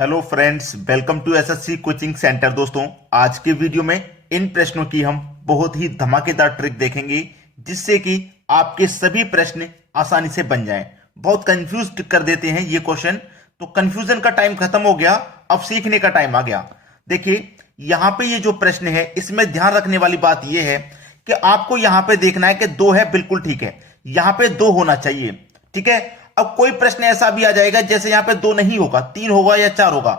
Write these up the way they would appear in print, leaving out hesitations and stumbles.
Hello friends, welcome to SSC coaching centre. दोस्तों, आज के वीडियो में इन प्रश्नों की हम बहुत ही धमाकेदार ट्रिक देखेंगे जिससे कि आपके सभी प्रश्न आसानी से बन जाएं। बहुत कंफ्यूज कर देते हैं ये क्वेश्चन, तो कंफ्यूजन का टाइम खत्म हो गया, अब सीखने का टाइम आ गया। देखिए, यहां पे ये जो प्रश्न है इसमें ध्यान रखने वाली बात यह है कि आपको यहां पे देखना है कि दो है, बिल्कुल ठीक है, यहां पे दो होना चाहिए, ठीक है। अब कोई प्रश्न ऐसा भी आ जाएगा जैसे यहां पे दो नहीं होगा, तीन होगा या चार होगा।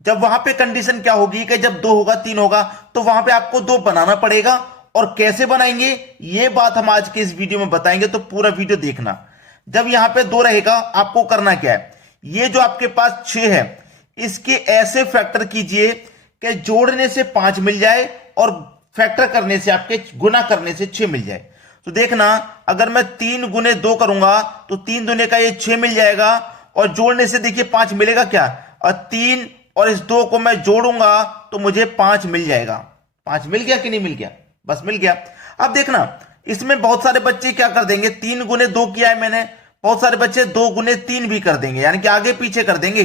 जब वहां पे कंडीशन क्या होगी कि जब दो होगा तीन होगा, तो वहां पे आपको दो बनाना पड़ेगा। और कैसे बनाएंगे ये बात हम आज के इस वीडियो में बताएंगे, तो पूरा वीडियो देखना। जब यहां पे दो रहेगा आपको करना क्या है, ये जो आपके पास 6 है इसके ऐसे फैक्टर कीजिए कि जोड़ने से 5 मिल जाए और फैक्टर करने से, आपके गुना करने से 6 मिल जाए। तो देखना, अगर मैं 3 गुने 2 करूंगा तो 3 दूने का ये 6 मिल जाएगा, और जोड़ने से देखिए 5 मिलेगा क्या, और 3 और इस 2 को मैं जोड़ूंगा तो मुझे 5 मिल जाएगा। 5 मिल गया कि नहीं मिल गया? बस मिल गया। अब देखना, इसमें बहुत सारे बच्चे क्या कर देंगे, 3 गुने 2 किया है मैंने, बहुत सारे बच्चे 2 गुने 3 भी कर देंगे, यानी कि आगे पीछे कर देंगे।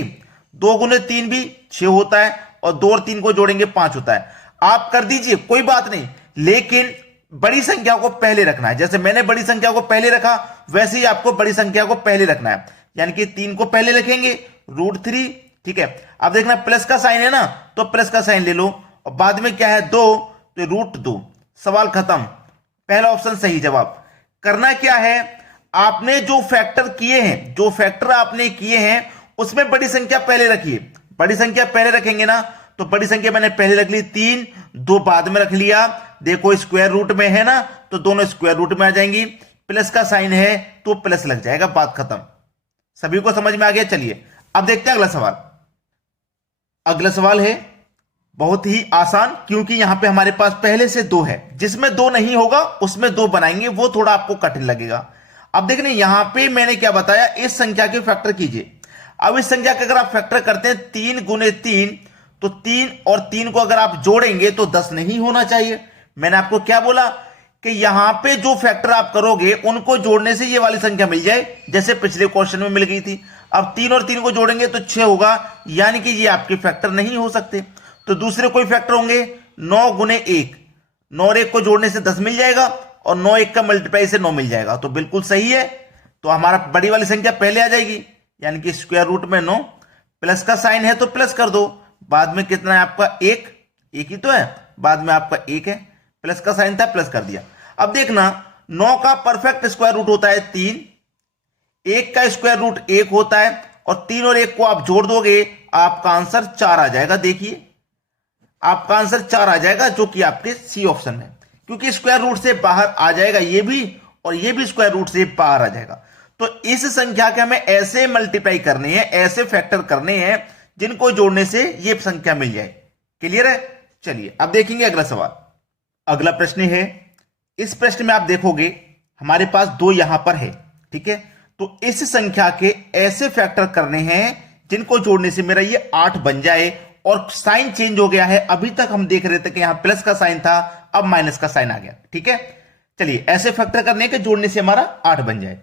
2 गुने 3 भी 6 होता है, और 2 और 3 को जोड़ेंगे 5 होता है। आप कर दीजिए, कोई बात नहीं, लेकिन बड़ी संख्या को पहले रखना है। जैसे मैंने बड़ी संख्या को पहले रखा, वैसे ही आपको बड़ी संख्या को पहले रखना है, यानी कि 3 को पहले लिखेंगे √3, ठीक है। अब देखना, प्लस का साइन है ना, तो प्लस का साइन ले लो, और बाद में क्या है 2, तो √2। सवाल खत्म, पहला ऑप्शन सही जवाब। करना क्या है, आपने जो फैक्टर किए हैं, जो फैक्टर आपने किए हैं उसमें बड़ी संख्या पहले रखिए। बड़ी संख्या पहले रखेंगे ना, तो बड़ी संख्या मैंने पहले रख ली 3, 2 बाद में रख लिया। देखो स्क्वायर रूट में है ना, तो दोनों स्क्वायर रूट में आ जाएंगी। प्लस का साइन है तो प्लस लग जाएगा, बात खत्म। सभी को समझ में आ गया? चलिए अब देखते हैं अगला सवाल। अगला सवाल है बहुत ही आसान, क्योंकि यहां पे हमारे पास पहले से 2 है। जिसमें 2 नहीं होगा उसमें 2 बनाएंगे, वो थोड़ा आपको कठिन लगेगा। अब देखने, यहां पे मैंने क्या बताया, इस संख्या के फैक्टर कीजिए। अब इस संख्या के अगर आप फैक्टर करते हैं 3 गुने 3, तो 3 और 3 को अगर आप जोड़ेंगे तो 10 नहीं होना चाहिए। मैंने आपको क्या बोला कि यहां पे जो फैक्टर आप करोगे उनको जोड़ने से ये वाली संख्या मिल जाए, जैसे पिछले क्वेश्चन में मिल गई थी। अब 3 और 3 को जोड़ेंगे तो 6 होगा, यानी कि ये आपके फैक्टर नहीं हो सकते। तो दूसरे कोई फैक्टर होंगे 9 गुने 1, 9 और 1 को जोड़ने से 10 मिल जाएगा, और 9 1 का मल्टीप्लाई से 9 मिल जाएगा, तो बिल्कुल सही है। तो हमारा बड़ी वाली संख्या पहले आ जाएगी, यानी कि स्क्वायर रूट में 9। प्लस का साइन है तो प्लस कर दो, बाद में कितना है आपका 1, 1 ही तो है, बाद में आपका 1 है। प्लस का साइन था, प्लस कर दिया। अब देखना, 9 का परफेक्ट स्क्वायर रूट होता है 3, 1 का स्क्वायर रूट 1 होता है, और 3 और 1 को आप जोड़ दोगे आपका आंसर 4 आ जाएगा। देखिए आपका आंसर 4 आ जाएगा, जो कि आपके सी ऑप्शन है, क्योंकि स्क्वायर रूट से बाहर आ जाएगा ये भी, और ये भी स्क्वायर रूट से बाहर आ जाएगा। तो इस संख्या के हमें ऐसे मल्टीप्लाई करने हैं, ऐसे फैक्टर करने हैं जिनको जोड़ने से ये संख्या मिल जाए। क्लियर है? चलिए अब देखेंगे अगला सवाल। अगला प्रश्न है, इस प्रश्न में आप देखोगे हमारे पास 2 यहां पर है, ठीक है। तो इस संख्या के ऐसे फैक्टर करने हैं जिनको जोड़ने से मेरा ये 8 बन जाए, और साइन चेंज हो गया है। अभी तक हम देख रहे थे कि यहां प्लस का साइन था, अब माइनस का साइन आ गया, ठीक है। चलिए ऐसे फैक्टर करने के जोड़ने से हमारा 8 बन जाए।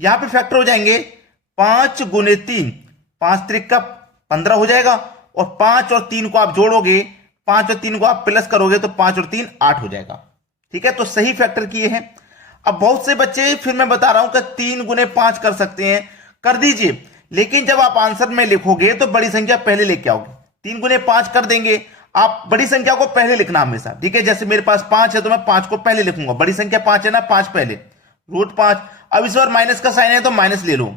यहां पे फैक्टर हो जाएंगे 5 गुने 3, 5 त्रिक का 15 हो जाएगा, और 5 और 3 को आप जोड़ोगे, 5 और 3 को आप प्लस करोगे तो 5 और 3 8 हो जाएगा, ठीक है। तो सही फैक्टर किए हैं। अब बहुत से बच्चे, फिर मैं बता रहा हूं कि 3 गुने 5 कर सकते हैं, कर दीजिए, लेकिन जब आप आंसर में लिखोगे तो बड़ी संख्या पहले लेके आओगे। 3 गुने 5 कर देंगे, आप बड़ी संख्या को पहले लिखना हमेशा, ठीक है। जैसे मेरे पास 5 है तो मैं 5 को पहले लिखूंगा, बड़ी संख्या 5 है ना, 5 पहले, √5। अब इस बार माइनस का साइन है तो माइनस ले लो,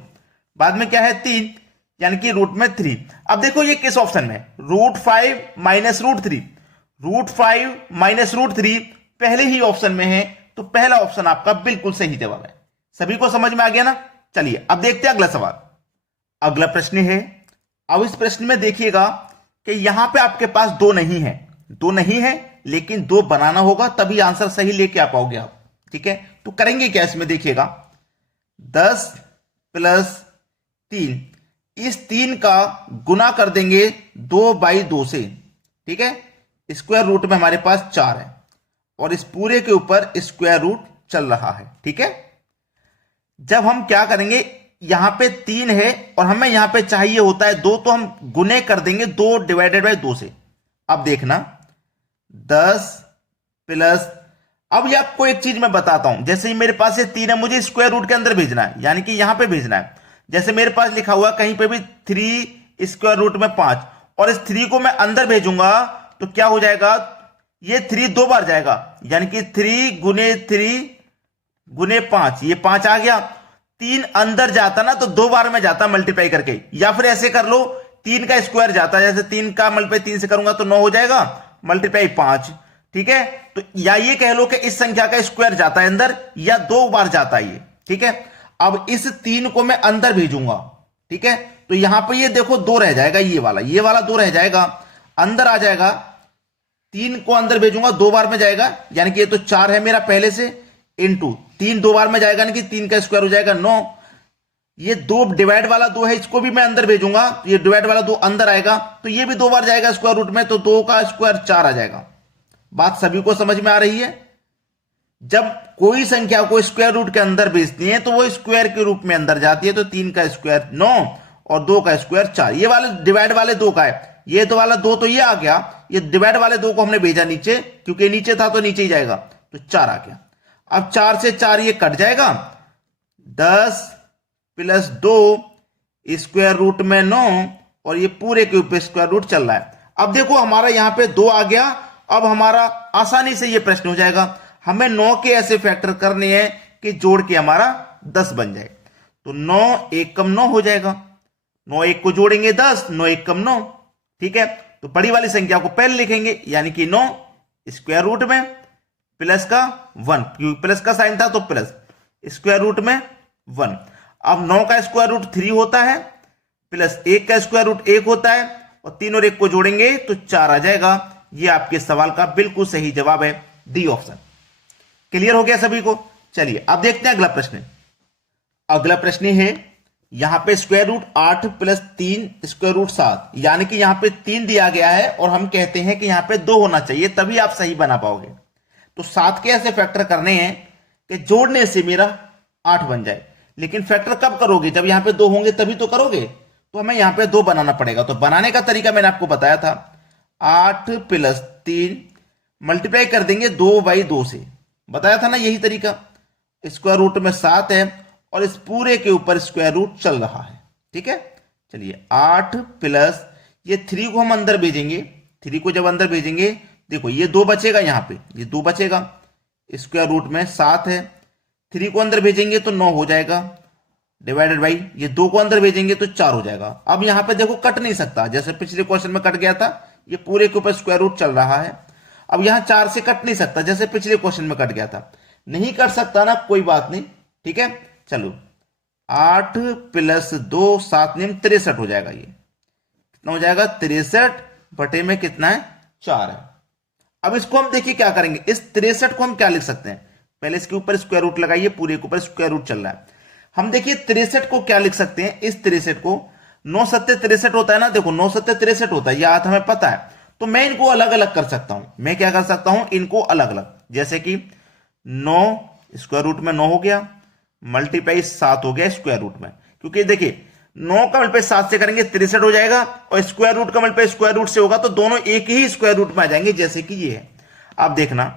बाद में क्या है 3, यानी कि रूट में 3। अब देखो ये किस ऑप्शन में, √5 माइनस √3, √5 माइनस √3 पहले ही ऑप्शन में है, तो पहला ऑप्शन आपका बिल्कुल सही जवाब है। सभी को समझ में आ गया ना? चलिए अब देखते हैं अगला सवाल। अगला प्रश्न है, अब इस प्रश्न में देखिएगा कि यहां पे आपके पास 2 नहीं है, 2 नहीं है, लेकिन 2 बनाना होगा, तभी आंसर सही लेके आ पाओगे आप, ठीक है। तो करेंगे क्या इसमें, देखिएगा 10 + 3, इस 3 का गुना कर देंगे 2/2 से, ठीक है। स्क्वायर रूट में हमारे पास 4 है, और इस पूरे के ऊपर स्क्वायर रूट चल रहा है, ठीक है। जब हम क्या करेंगे, यहां पे 3 है और हमें यहां पे चाहिए होता है 2, तो हम गुने कर देंगे 2 डिवाइडेड बाय 2 से। अब देखना 10 प्लस, अब ये आपको एक चीज मैं बताता हूं, जैसे ही मेरे पास ये 3 है, मुझे स्क्वायर रूट के अंदर भेजना है, यानी कि यहां पे भेजना है। जैसे मेरे पास लिखा हुआ कहीं पे भी 3 स्क्वायर रूट में 5, और इस 3 को मैं अंदर भेजूंगा तो क्या हो जाएगा, ये 3 2 बार जाएगा, यानी कि 3 गुने 3 गुने 5, ये 5 आ गया। 3 अंदर जाता ना तो 2 बार में जाता मल्टीप्लाई करके, या फिर ऐसे कर लो 3 का स्क्वायर जाता है, जैसे 3 का मल्टीप्लाई 3 से करूंगा तो 9 हो जाएगा, मल्टीप्लाई 5, ठीक है। तो या ये कह लो कि इस संख्या का स्क्वायर जाता है अंदर, या 2 बार जाता है ये, ठीक है। अब इस 3 को मैं अंदर भेजूंगा, ठीक है, तो यहां पे ये देखो 2 रह जाएगा, ये वाला 2 रह जाएगा, अंदर आ जाएगा। 3 को अंदर भेजूंगा 2 बार में जाएगा, यानी कि ये तो 4 है मेरा पहले से, इनटू 3 2 बार में जाएगा, यानी कि 3 का स्क्वायर हो जाएगा 9। ये 2 डिवाइड वाला 2 है, इसको भी मैं अंदर भेजूंगा, ये डिवाइड वाला 2 अंदर आएगा, तो ये भी 2 बार जाएगा स्क्वायर रूट में, तो 2 का स्क्वायर 4 आ जाएगा। बात सभी को समझ में आ रही है? जब कोई संख्या को स्क्वायर रूट के अंदर भेजती है तो वो स्क्वायर के रूप में अंदर जाती है, तो 3 का स्क्वायर 9 और 2 का स्क्वायर 4। ये वाले डिवाइड वाले 2 का है, ये तो वाला 2 तो ये आ गया, ये डिवाइड वाले 2 को हमने भेजा नीचे, क्योंकि नीचे था तो नीचे ही जाएगा, तो 4 आ गया। अब 4 से 4 ये कट जाएगा, 10 प्लस 2 स्क्वायर रूट में 9, और ये पूरे के ऊपर स्क्वायर रूट चल रहा है। अब देखो हमारा यहां पे 2 आ गया, अब हमारा आसानी से ये प्रश्न हो जाएगा। हमें 9 के ऐसे फैक्टर करने हैं कि जोड़ के हमारा 10 बन जाए, तो 9 1 कम 9 हो जाएगा, 9 1 को जोड़ेंगे 10, 9 1 कम 9, ठीक है। तो बड़ी वाली संख्या को पहले लिखेंगे, यानी कि 9 स्क्वायर रूट में प्लस का 1, क्योंकि प्लस का साइन था तो प्लस, स्क्वायर रूट में 1। अब 9 का स्क्वायर रूट 3 होता है, प्लस 1 का स्क्वायर रूट 1 होता है, और 3 और 1 को जोड़ेंगे तो 4 आ जाएगा। ये आपके सवाल का बिल्कुल सही जवाब है, डी ऑप्शन। क्लियर हो गया सभी को? चलिए अब देखते हैं अगला प्रश्न। अगला प्रश्न है, यहां पे square root 8 plus 3 square root 7, यानी कि यहां पे 3 दिया गया है और हम कहते हैं कि यहां पे 2 होना चाहिए, तभी आप सही बना पाओगे। तो 7 के ऐसे फैक्टर करने हैं कि जोड़ने से मेरा 8 बन जाए, लेकिन फैक्टर कब करोगे, जब यहां पे 2 होंगे तभी तो करोगे, तो हमें यहां पे 2 बनाना पड़ेगा। तो बनाने का तरीका मैंने आपको बताया था, 8 प्लस 3 मल्टीप्लाई कर देंगे 2/2 से, बताया था ना यही तरीका। स्क्वायर रूट में 7 है और इस पूरे के ऊपर स्क्वायर रूट चल रहा है, ठीक है। चलिए 8 प्लस ये 3 को हम अंदर भेजेंगे, 3 को जब अंदर भेजेंगे देखो ये 2 बचेगा, यहां पे ये 2 बचेगा, स्क्वायर रूट में 7 है, 3 को अंदर भेजेंगे तो 9 हो जाएगा, डिवाइडेड बाई ये 2 को अंदर भेजेंगे तो 4 हो जाएगा। अब यहां पे देखो कट नहीं सकता, जैसे पिछले क्वेश्चन में कट गया था, ये पूरे के ऊपर स्क्वायर रूट चल रहा है। अब यहां 4 से कट नहीं सकता, जैसे पिछले क्वेश्चन में कट गया था, नहीं कट सकता ना, कोई बात नहीं, ठीक है। चलो 8 प्लस 2 7 नियम 63 हो जाएगा, ये कितना हो जाएगा 63 बटे में कितना है 4 है। अब इसको हम देखिए क्या करेंगे, इस 63 को हम क्या लिख सकते हैं, पहले इसके ऊपर स्क्वायर रूट लगाइए, पूरे के ऊपर स्क्वायर रूट चल रहा है। हम देखिए 63 को क्या लिख सकते हैं, इस 63 को 9 7 63 होता है ना, देखो 9 7 63 होता है, यह हमें पता है, तो मैं इनको अलग अलग कर सकता हूं। मैं क्या कर सकता हूं, इनको अलग अलग, जैसे कि 9 स्क्वायर रूट में 9 हो गया, मल्टीप्लाई 7 हो गया स्क्वायर रूट में, क्योंकि देखिए 9 का मल्टीप्लाई 7 से करेंगे 63 हो जाएगा, और स्क्वायर रूट का मल्टीप्लाई स्क्वायर रूट से होगा तो दोनों एक ही स्क्वायर रूट में आ जाएंगे, जैसे कि ये है। आप देखना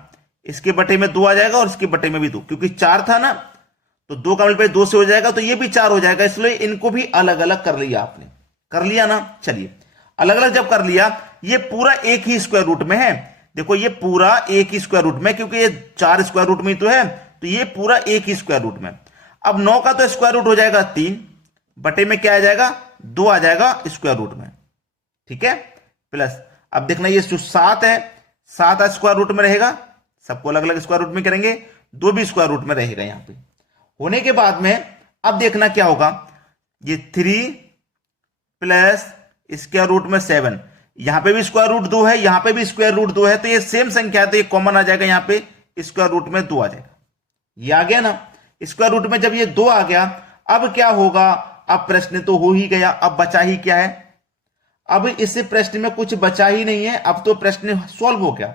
इसके बटे में 2 आ जाएगा और इसके बटे में भी 2, क्योंकि 4 था ना, तो 2 का मल्टीप्लाई 2 से हो जाएगा, तो ये भी 4 हो जाएगा, इसलिए इनको भी अलग अलग कर लिया आपने, कर लिया ना। चलिए अलग अलग जब कर लिया, ये पूरा एक ही स्क्वायर रूट में है, देखो ये पूरा एक ही स्क्वायर रूट में, क्योंकि ये 4 स्क्वायर रूट में ही तो है, तो ये पूरा एक ही स्क्वायर रूट में। अब 9 का तो स्क्वायर रूट हो जाएगा 3, बटे में क्या आ जाएगा 2 आ जाएगा स्क्वायर रूट में, ठीक है, प्लस अब देखना ये जो 7 है, 7 स्क्वायर रूट में रहेगा, सबको अलग अलग स्क्वायर रूट में करेंगे, 2 भी स्क्वायर रूट में रहेगा यहां पे। होने के बाद में अब देखना क्या होगा, ये 3 प्लस स्क्वायर रूट में 7, यहां पे भी स्क्वायर रूट 2 है, यहां पे भी स्क्वायर रूट 2 है, तो ये सेम संख्या है, तो ये कॉमन आ जाएगा, यहां पे स्क्वायर रूट में 2 आ जाएगा, ये आ गया ना। स्क्वायर रूट में जब ये 2 आ गया, अब क्या होगा, अब प्रश्न तो हो ही गया, अब बचा ही क्या है, अब इस प्रश्न में कुछ बचा ही नहीं है, अब तो प्रश्न सॉल्व हो गया,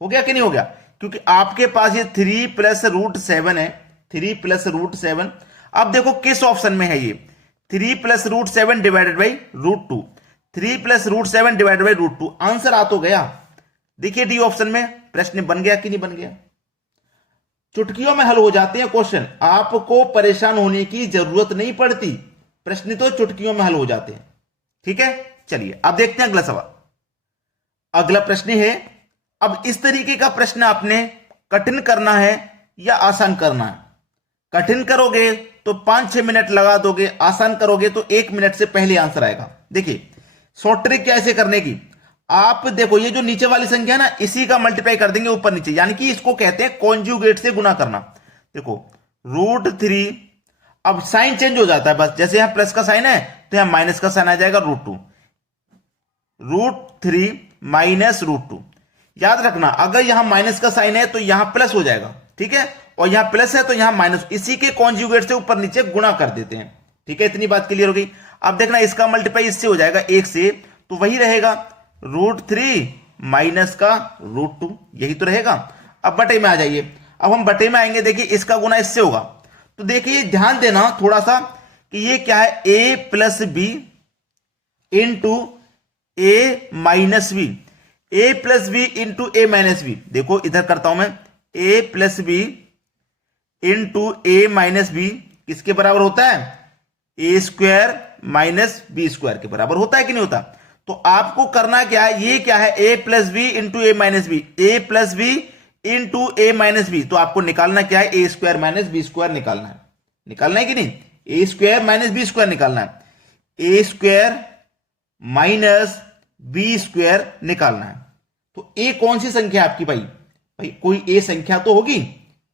हो गया कि नहीं हो गया, क्योंकि आपके पास ये 3 प्लस रूट 7 है, 3 प्लस रूट 7। अब देखो किस ऑप्शन में है ये, 3 plus root 7 divided by root 2, 3 plus root 7 divided by root 2, answer आ तो गया। देखिए डी ऑप्शन में प्रश्न बन गया कि नहीं बन गया। चुटकियों में हल हो जाते हैं क्वेश्चन, आपको परेशान होने की जरूरत नहीं पड़ती, प्रश्न तो चुटकियों में हल हो जाते हैं। ठीक है, चलिए अब देखते हैं अगला सवाल। अगला प्रश्न है, अब इस तरीके का प्रश्न आपने कठिन करना है या आसान करना है। कठिन करोगे तो 5-6 मिनट लगा दोगे, आसान करोगे तो 1 मिनट से पहले आंसर आएगा। देखिए शॉर्ट ट्रिक कैसे करने की, आप देखो ये जो नीचे वाली संख्या है ना, इसी का मल्टीप्लाई कर देंगे ऊपर नीचे, यानी कि इसको कहते हैं कॉन्जुगेट से गुना करना। देखो रूट 3, अब साइन चेंज हो जाता है बस, जैसे यहां प्लस का साइन है तो यहां माइनस का साइन आ जाएगा, रूट 2, रूट 3 माइनस रूट 2। याद रखना अगर यहां माइनस का साइन है तो यहां प्लस हो जाएगा, ठीक है, और यहां प्लस है तो यहां माइनस, इसी के कॉन्जुगेट से ऊपर नीचे गुणा कर देते हैं। ठीक है, इतनी बात क्लियर हो गई। अब देखना इसका मल्टीप्लाई इससे हो जाएगा 1 से, तो वही रहेगा रूट 3 माइनस का रूट 2, यही तो रहेगा। अब बटे में आ जाइए, अब हम बटे में आएंगे, देखिए इसका गुना इससे होगा, तो देखिए ध्यान देना थोड़ा सा कि ये क्या है, ए प्लस बी इंटू ए माइनस बी, ए प्लस बी इंटू ए माइनस बी। देखो इधर करता हूं मैं, ए प्लस बी इंटू ए माइनस बी किसके बराबर होता है, ए स्क्वायर माइनस बी स्क्वायर के बराबर होता है कि नहीं होता। तो आपको करना क्या है, ये क्या है, ए प्लस बी इंटू ए माइनस बी, ए प्लस बी इंटू ए माइनस बी, तो आपको निकालना क्या है, ए स्क्वायर माइनस बी स्क्वायर निकालना है, निकालना है कि नहीं, ए स्क्वायर माइनस बी स्क्वायर निकालना है, ए स्क्वायर माइनस बी स्क्वायर निकालना है। तो ए कौन सी संख्या है आपकी भाई, भाई कोई ए संख्या तो होगी,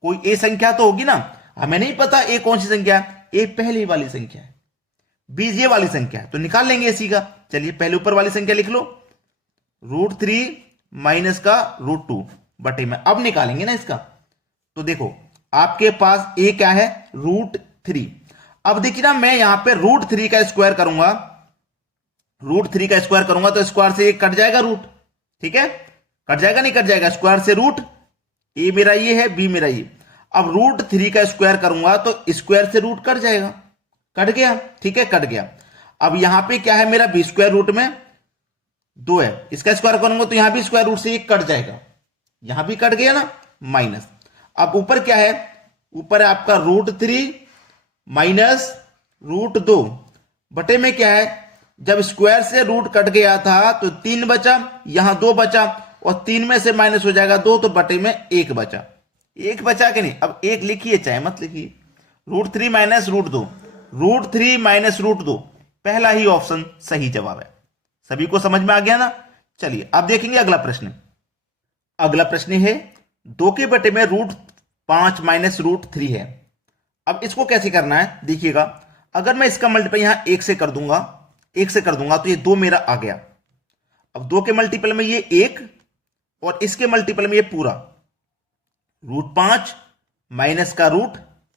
कोई ए संख्या तो होगी ना, हमें नहीं पता ए कौन सी संख्या है, ए पहली वाली संख्या है, बी ये वाली संख्या है, तो निकाल लेंगे इसी का। चलिए पहले ऊपर वाली संख्या लिख लो, रूट 3 माइनस का रूट 2 बटे में, अब निकालेंगे ना इसका। तो देखो आपके पास ए क्या है, रूट 3। अब देखिए ना मैं यहां पे रूट 3 का स्क्वायर करूंगा, रूट 3 का स्क्वायर करूंगा तो स्क्वायर से एक कट जाएगा रूट, ठीक है, कट जाएगा नहीं कट जाएगा, स्क्वायर से रूट, ए मेरा ये है, बी मेरा ये। अब रूट 3 का स्क्वायर करूंगा तो स्क्वायर से रूट कट जाएगा, कट गया, ठीक है, कट गया। अब यहां पे क्या है मेरा, बी स्क्वायर रूट में 2 है, इसका स्क्वायर करूंगा तो यहां भी स्क्वायर रूट से एक कट जाएगा, यहां भी कट गया ना, माइनस। अब ऊपर क्या है, ऊपर है आपका रूट 3 माइनस रूट 2 बटे में क्या है, जब स्क्वायर से रूट कट गया था तो 3 बचा, यहां 2 बचा, और 3 में से माइनस हो जाएगा 2, तो बटे में 1 बचा, 1 बचा कि नहीं। अब 1 लिखिए चाहे मत लिखिए, root 3 minus root 2, root 3 minus root 2, पहला ही ऑप्शन सही जवाब है। सभी को समझ में आ गया ना। चलिए अब देखेंगे अगला प्रश्न। अगला प्रश्न है 2 के बटे में रूट 5 माइनस रूट 3 है। अब इसको कैसे करना है देखिएगा, अगर मैं इसका मल्टीपल यहां 1 से कर दूंगा, 1 से कर दूंगा तो ये 2 मेरा आ गया। अब 2 के मल्टीपल में ये 1 और इसके मल्टीपल में ये पूरा, रूट 5 माइनस का रूट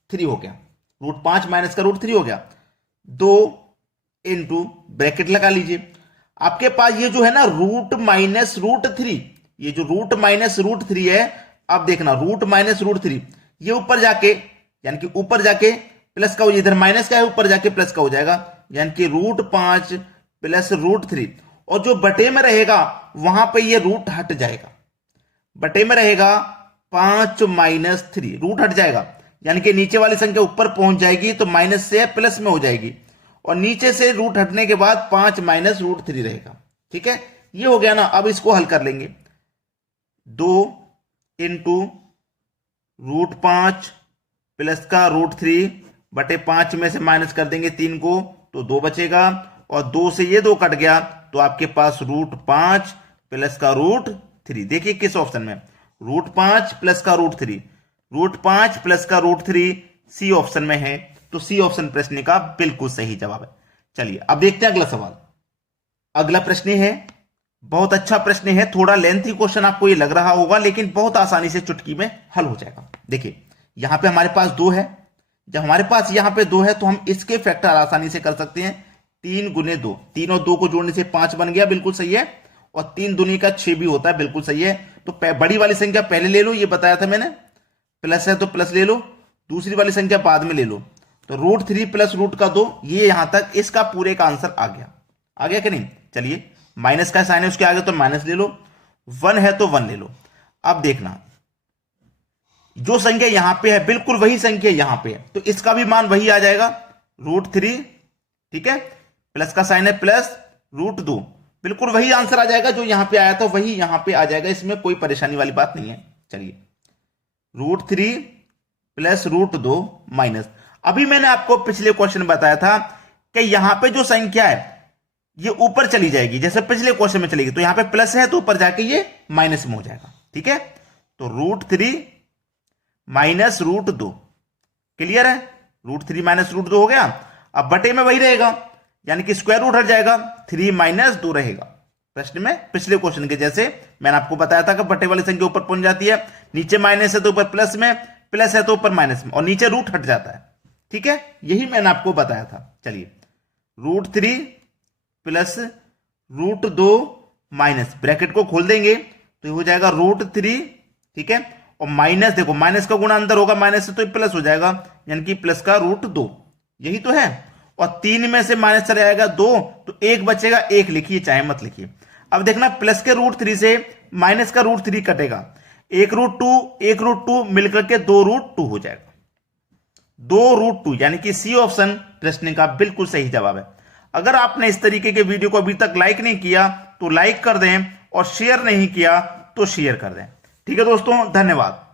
3 हो गया, रूट 5 माइनस का रूट 3 हो गया, 2 इंटू ब्रैकेट लगा लीजिए। आपके पास ये जो है ना रूट माइनस रूट 3, ये जो रूट माइनस रूट 3 है, अब देखना रूट माइनस रूट 3 ये ऊपर जाके, यानी कि ऊपर जाके प्लस का हो, इधर माइनस का है ऊपर जाके प्लस का हो जाएगा, यानी कि रूट 5 प्लस रूट 3, और जो बटे में रहेगा वहां पे ये रूट हट जाएगा, बटे में रहेगा 5 माइनस 3, रूट हट जाएगा, यानी कि नीचे वाली संख्या ऊपर पहुंच जाएगी तो माइनस से प्लस में हो जाएगी, और नीचे से रूट हटने के बाद 5 माइनस रूट 3 रहेगा। ठीक है, ये हो गया ना। अब इसको हल कर लेंगे, 2 इंटू रूट 5 प्लस का रूट 3 बटे 5 में से माइनस कर देंगे 3 को, तो 2 बचेगा, और 2 से ये 2 कट गया, तो आपके पास रूट 5 प्लस का रूट 3। देखिए किस ऑप्शन में, रूट 5 प्लस का रूट 3, रूट 5 प्लस का रूट 3 सी ऑप्शन में है, तो सी ऑप्शन प्रश्न का बिल्कुल सही जवाब है। चलिए अब देखते हैं अगला सवाल। अगला प्रश्न है, बहुत अच्छा प्रश्न है, थोड़ा लेंथी क्वेश्चन आपको ये लग रहा होगा, लेकिन बहुत आसानी से चुटकी में हल हो जाएगा। देखिए यहां पे हमारे पास 2 है, जब हमारे पास यहां पे 2 है तो हम इसके फैक्टर आसानी से कर सकते हैं, 3 गुने 2, 3 और 2 को जोड़ने से 5 बन गया, बिल्कुल सही है, और 3 दूनी का 6 भी होता है, बिल्कुल सही है। तो बड़ी वाली संख्या पहले ले लो, ये बताया था मैंने, प्लस है तो प्लस ले लो, दूसरी वाली संख्या बाद में ले लो, तो √3 प्लस √2 ये यहां तक इसका पूरे का आंसर आ गया कि नहीं। चलिए माइनस का साइन है उसके आगे तो माइनस ले लो, 1 है तो 1 ले लो। अब देखना जो संख्या यहां पे है बिल्कुल वही संख्या यहां पे है, तो इसका भी मान वही आ जाएगा √3, ठीक है, प्लस का साइन है प्लस √2, बिल्कुल वही आंसर आ जाएगा जो यहां पे आया था वही यहां पे आ जाएगा, इसमें कोई परेशानी वाली बात नहीं है। चलिए √3 प्लस √2 माइनस, अभी मैंने आपको पिछले क्वेश्चन बताया था कि यहां पे जो संख्या है ये ऊपर चली जाएगी, जैसे पिछले क्वेश्चन में चलेगी, तो यहां पे प्लस है तो ऊपर जाके ये माइनस में हो जाएगा, ठीक है। तो √3 माइनस √2, क्लियर है, √3 माइनस √2 हो गया। अब बटे में वही रहेगा, यानी कि स्क्वायर रूट हट जाएगा, 3 माइनस 2 रहेगा। प्रश्न में पिछले क्वेश्चन के जैसे मैंने आपको बताया था कि बटे वाली संख्या ऊपर पहुंच जाती है, नीचे माइनस है तो ऊपर प्लस में, प्लस है तो ऊपर माइनस में, और नीचे रूट हट जाता है, ठीक है, यही मैंने आपको बताया था। चलिए √3 प्लस √2 माइनस, ब्रैकेट को खोल देंगे तो हो जाएगा √3, ठीक है, और माइनस, देखो माइनस का गुणा अंदर होगा, माइनस से तो प्लस हो जाएगा, यानी कि प्लस का √2, यही तो है। और 3 में से माइनस चला जाएगा 2, तो 1 बचेगा, 1 लिखिए चाहे मत लिखिए। अब देखना प्लस के √3 से माइनस का √3 कटेगा, 1√2 मिलकर के 2√2 हो जाएगा, 2√2, यानी कि सी ऑप्शन प्रश्न का बिल्कुल सही जवाब है। अगर आपने इस तरीके के वीडियो को अभी तक लाइक नहीं किया तो लाइक कर दें, और शेयर नहीं किया तो शेयर कर दें। ठीक है दोस्तों, धन्यवाद।